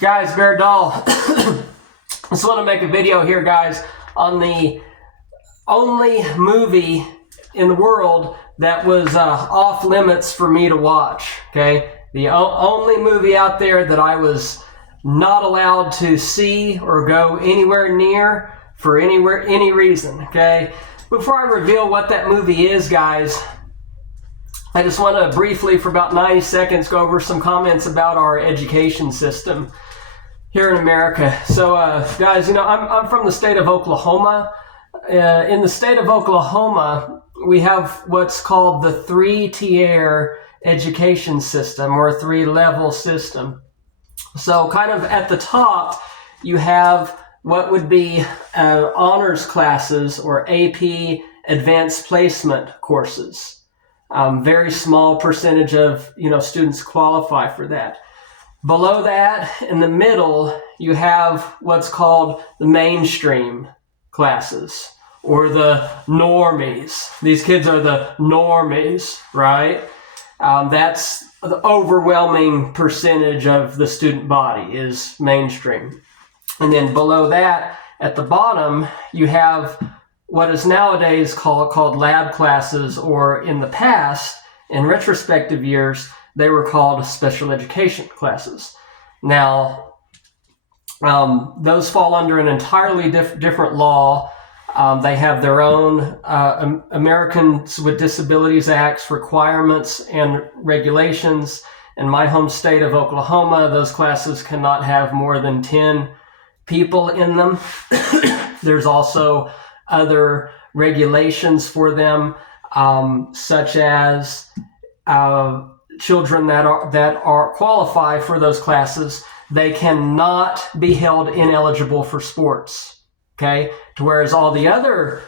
Guys, Bear Doll. Just want to make a video here, guys, on the only movie in the world that was off limits for me to watch. Okay, the only movie out there that I was not allowed to see or go anywhere near for any reason. Okay, before I reveal what that movie is, guys, I just want to briefly, for about 90 seconds, go over some comments about our education system here in America. So, guys, I'm from the state of Oklahoma. In the state of Oklahoma, we have what's called the 3-tier education system, or a 3-level system. So, kind of at the top, you have what would be honors classes or AP advanced placement courses. Very small percentage of students qualify for that. Below that, in the middle, you have what's called the mainstream classes, or the normies. These kids are the normies, right? That's the overwhelming percentage of the student body is mainstream. And then below that, at the bottom, you have what is nowadays called lab classes, or in the past, in retrospective years, they were called special education classes. Now, those fall under an entirely different law. They have their own Americans with Disabilities Act's requirements and regulations. In my home state of Oklahoma, those classes cannot have more than 10 people in them. There's also other regulations for them, such as children that are qualify for those classes, they cannot be held ineligible for sports. Okay, to whereas all the other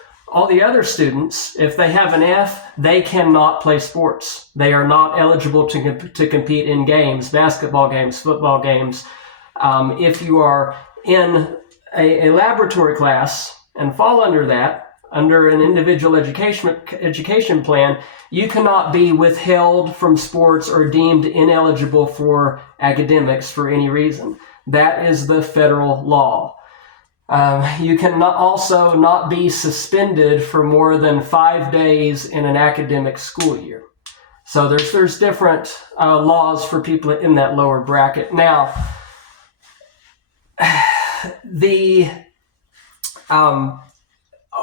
students, if they have an F, they cannot play sports. They are not eligible to compete in games, basketball games, football games. If you are in a laboratory class and fall under that, under an individual education plan, you cannot be withheld from sports or deemed ineligible for academics for any reason. That is the federal law. You can also not be suspended for more than 5 days in an academic school year. So there's different laws for people in that lower bracket. Now, the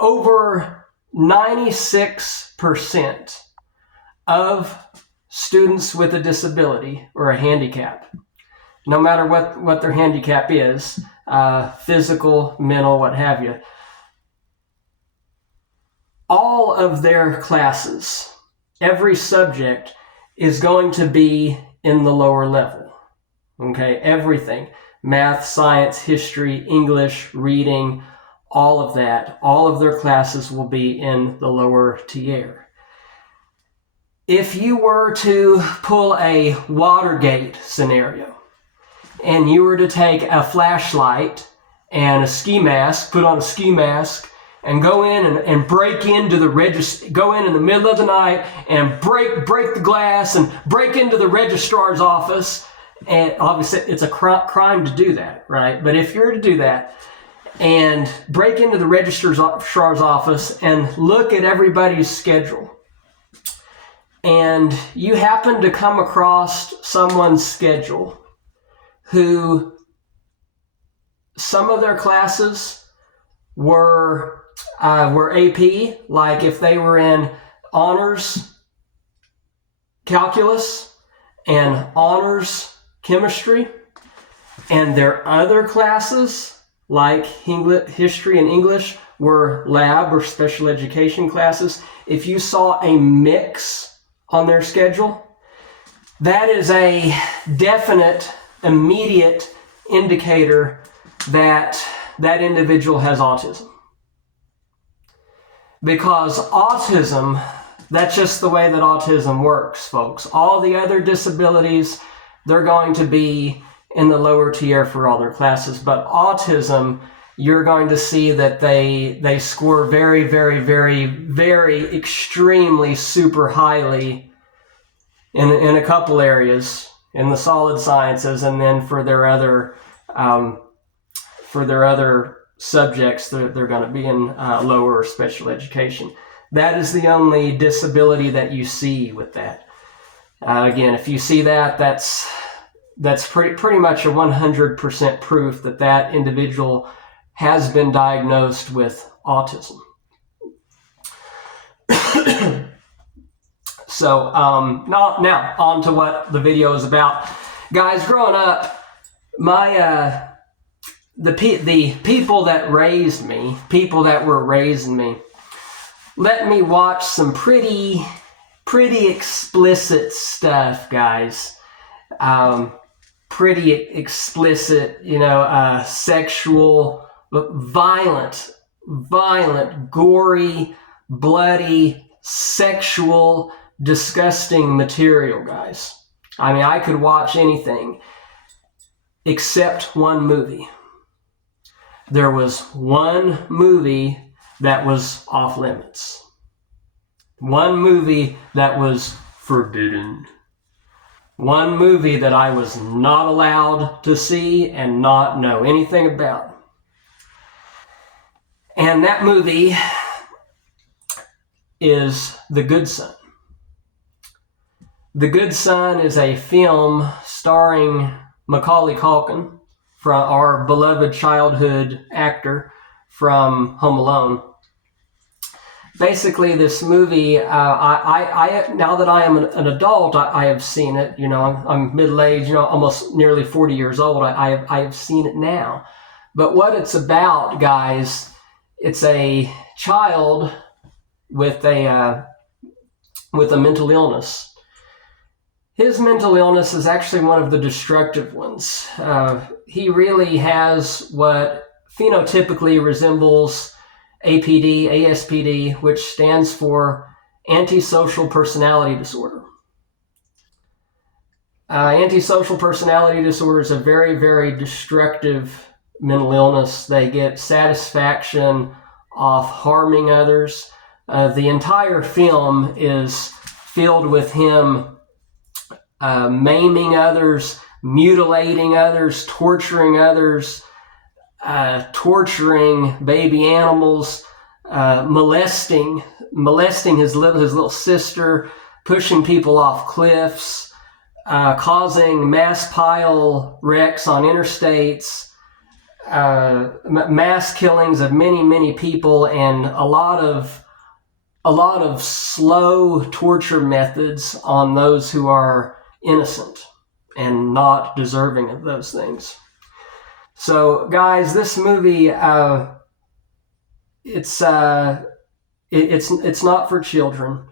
over 96% of students with a disability or a handicap, no matter what their handicap is, physical, mental, what have you, all of their classes, every subject is going to be in the lower level. Okay, everything. Math, science, history, English, reading, all of that, all of their classes will be in the lower tier. If you were to pull a Watergate scenario, and you were to take a flashlight and a ski mask, put on a ski mask, and go in and break into the register, go in the middle of the night and break the glass and break into the registrar's office, and obviously it's a crime to do that, right? But if you were to do that, and break into the registrar's office and look at everybody's schedule, and you happen to come across someone's schedule who some of their classes were AP, like if they were in honors calculus and honors chemistry, and their other classes like history and English were lab or special education classes, if you saw a mix on their schedule, that is a definite, immediate indicator that that individual has autism. Because autism, that's just the way that autism works, folks. All the other disabilities, they're going to be in the lower tier for all their classes, but autism, you're going to see that they score very, very, very, very extremely super highly in a couple areas, in the solid sciences, and then for their other subjects, they're going to be in lower or special education. That is the only disability that you see with that. Again, if you see that, that's pretty much a 100% proof that that individual has been diagnosed with autism. So now on to what the video is about. Guys, growing up, the people that raised me, people that were raising me, let me watch some pretty explicit stuff, guys. Pretty explicit, sexual, violent, gory, bloody, sexual, disgusting material, guys. I mean, I could watch anything except one movie. There was one movie that was off limits. One movie that was forbidden. One movie that I was not allowed to see and not know anything about. And that movie is The Good Son. The Good Son is a film starring Macaulay Culkin, from our beloved childhood actor from Home Alone. Basically, this movie, I now that I am an adult, I have seen it. I'm middle-aged, almost nearly 40 years old. I have seen it now. But what it's about, guys, it's a child with a mental illness. His mental illness is actually one of the destructive ones. He really has what phenotypically resembles ASPD, which stands for antisocial personality disorder. Antisocial personality disorder is a very, very destructive mental illness. They get satisfaction off harming others. The entire film is filled with him maiming others, mutilating others, torturing others, torturing baby animals, molesting his little sister, pushing people off cliffs, causing mass pile wrecks on interstates, mass killings of many people, and a lot of slow torture methods on those who are innocent and not deserving of those things. So, guys, this movie, it's not for children.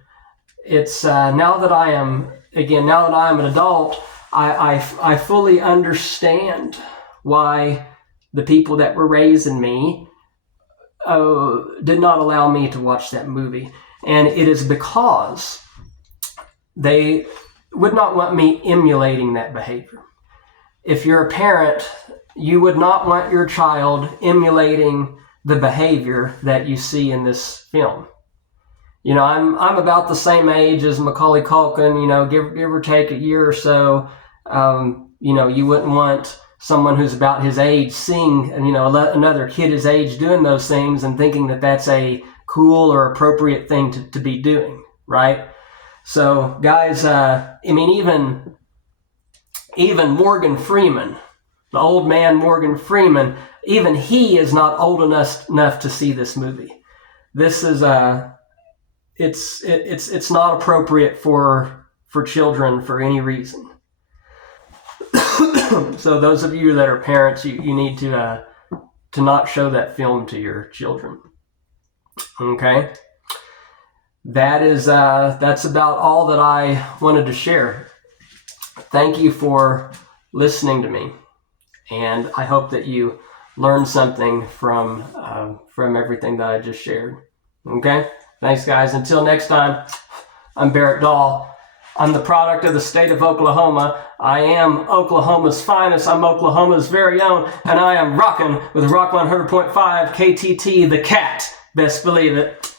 It's now that I am an adult, I fully understand why the people that were raising me did not allow me to watch that movie, and it is because they would not want me emulating that behavior. If you're a parent, you would not want your child emulating the behavior that you see in this film. I'm about the same age as Macaulay Culkin, give or take a year or so. You wouldn't want someone who's about his age seeing, another kid his age doing those things and thinking that that's a cool or appropriate thing to be doing, right? So, guys, even Morgan Freeman, the old man Morgan Freeman, even he is not old enough to see this movie. This is it's not appropriate for children for any reason. So those of you that are parents, you need to not show that film to your children. Okay? That's about all that I wanted to share. Thank you for listening to me, and I hope that you learned something from everything that I just shared. Okay? Thanks, guys. Until next time, I'm Barrett Dahl. I'm the product of the state of Oklahoma. I am Oklahoma's finest. I'm Oklahoma's very own, and I am rocking with Rock 100.5 KTT, the cat. Best believe it.